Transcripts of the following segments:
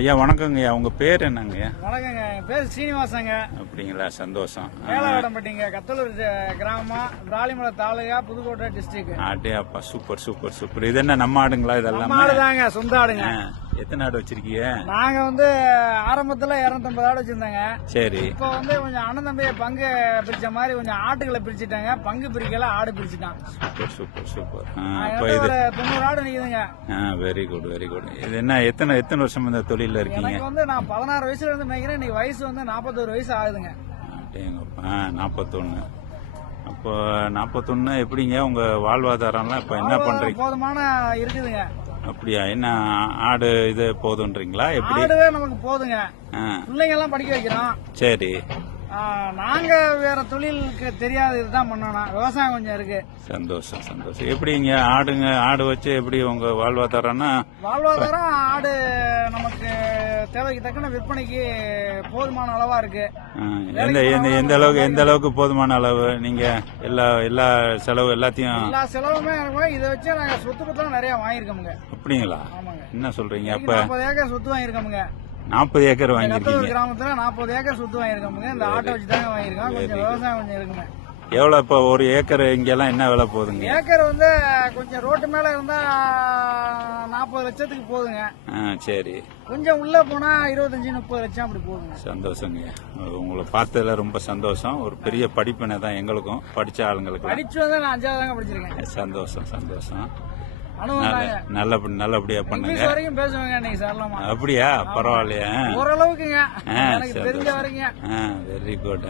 ஐயா வணக்கங்க ஐயா, உங்க பேர் என்னங்கய்யா? வணக்கங்க, என் பேர் சீனிவாசங்க. அப்படிங்களா, சந்தோஷம். மேலவடம்பட்டிங்க, கத்தலூர் கிராமம், விராலிமலை தாலுகா, புதுக்கோட்டை டிஸ்ட்ரிக்ட். அப்பா, சூப்பர் சூப்பர் சூப்பர். இது என்ன நம்ம ஆடுங்களா? இதெல்லாம் நம்ம ஆடுதாங்க, சொந்த ஆடுங்க. எத்தனை ஆடு வச்சிருக்கீங்க? நாங்க ஆரம்பத்துல 250 ஆடு வச்சிருந்தாங்க. சரி. இப்போ கொஞ்சம் அண்ணன் தம்பிய பங்கு பிரிச்ச மாதிரி கொஞ்சம் ஆட்டுகளை பிரிச்சுட்டாங்க. பங்கு பிரிக்கல, ஆடு பிரிச்சுட்டான். Super super super. ஒரு 90 ஆடு நிக்குதுங்க. Very good very good. இது என்ன எத்தனை வருஷம் இந்த தொழில இருக்கீங்க? எனக்கு நான் 16 வயசுல இருந்து நினைக்கிறேன். இன்னைக்கு வயசு 41 வயசு ஆகுதுங்க. 41. அப்போ 41 எப்படிங்க உங்க வாழ்வாதாரம்லாம் இப்ப என்ன பண்றீங்க? போதுமான இருக்குதுங்க. அப்படியா? என்ன ஆடு இது போதுன்றீங்களா? எப்படி? ஆடுவே நமக்கு போதுங்க. பிள்ளைங்க எல்லாம் படிக்க வைக்கிறோம். சரி. நாங்க வேற தொழிலுக்கு தெரியாது, இதுதான் பண்ணணும். விவசாயம் கொஞ்சம் இருக்கு. சந்தோஷம் சந்தோஷம். எப்படிங்க ஆடு வச்சு எப்படி உங்க வாழ்வாதாரம்னா? வாழ்வாதாரம் ஆடு நமக்கு தேவைக்கு தக்கன விற்பனைக்கு போதுமான அளவா இருக்கு. எந்த அளவுக்கு போதுமான அளவு? நீங்க எல்லா செலவு எல்லாத்தையும்? எல்லா செலவுமே இதை வச்சு நாங்க சொத்து பத்திரம் நிறைய வாங்கிருக்கோங்க. அப்படிங்களா? என்ன சொல்றீங்க? அப்ப 40 ஏக்கர் சொத்து வாங்கிருக்கோங்க. 40 ஏக்கர் வாங்கிருக்கீங்க? கிராமத்துல 40 ஏக்கர் சொத்து வாங்கிருக்கோங்க. இந்த ஆட்டை வச்சு தாங்க வாங்கிருக்கோம். கொஞ்சம் விவசாயம் கொஞ்சம் இருக்குங்க. எவ்வளவு இப்ப ஒரு ஏக்கர் இங்கெல்லாம் என்ன விலை போகுதுங்க? ஏக்கர் கொஞ்சம் ரோட்டு மேல இருந்தா 40 லட்சத்துக்கு போகுதுங்க. சரி. கொஞ்சம் உள்ள போனா 25-30 லட்சம் அப்படி போகுதுங்க. சந்தோஷங்க, உங்களை பார்த்ததுல ரொம்ப சந்தோஷம். ஒரு பெரிய படிப்பினை தான் எங்களுக்கும், படிச்ச ஆளுங்களுக்கு. படிச்சு நான் 5ஆவது தாங்க படிச்சிருக்கேன். சந்தோஷம் சந்தோஷம். நல்லபடியா பண்ணுங்க. வரைக்கும் பேசுவாங்க நீங்க சரளமா. அப்படியா? பரவாயில்லையா? ஓரளவுக்குங்க, எனக்கு தெரிஞ்ச வரைக்கும். Very good.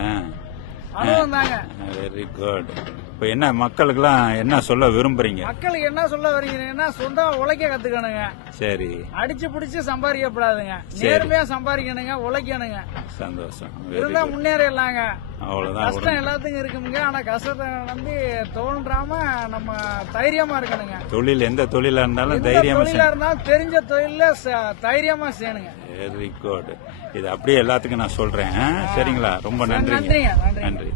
Very good. இப்ப என்ன மக்களுக்கெல்லாம் என்ன சொல்ல விரும்புறீங்க? மக்களுக்கு என்ன சொல்ல வரீங்கன்னா, சொந்தம் உழைக்க கத்துக்கணுங்க. சரி. அடிச்சு பிடிச்சு சம்பாதிக்கப்படாதுங்க, நேர்மையா சம்பாதிக்கணுங்க, உழைக்கணுங்க. சந்தோஷம். இருந்தா முன்னேறலாங்க. அவ்வளவுதான். கஷ்டம் எல்லாத்துக்கும் இருக்குங்க, ஆனா கஷ்டத்தை நம்பி தோன்றாம நம்ம தைரியமா இருக்கணுங்க. தொழில் எந்த தொழிலா இருந்தாலும் தைரியமா இருந்தாலும் தெரிஞ்ச தொழில தைரியமா செய்யணுங்க. Very good. இது அப்படியே எல்லாத்துக்கும் நான் சொல்றேன். சரிங்களா? ரொம்ப நன்றி. நன்றிங்க. நன்றி.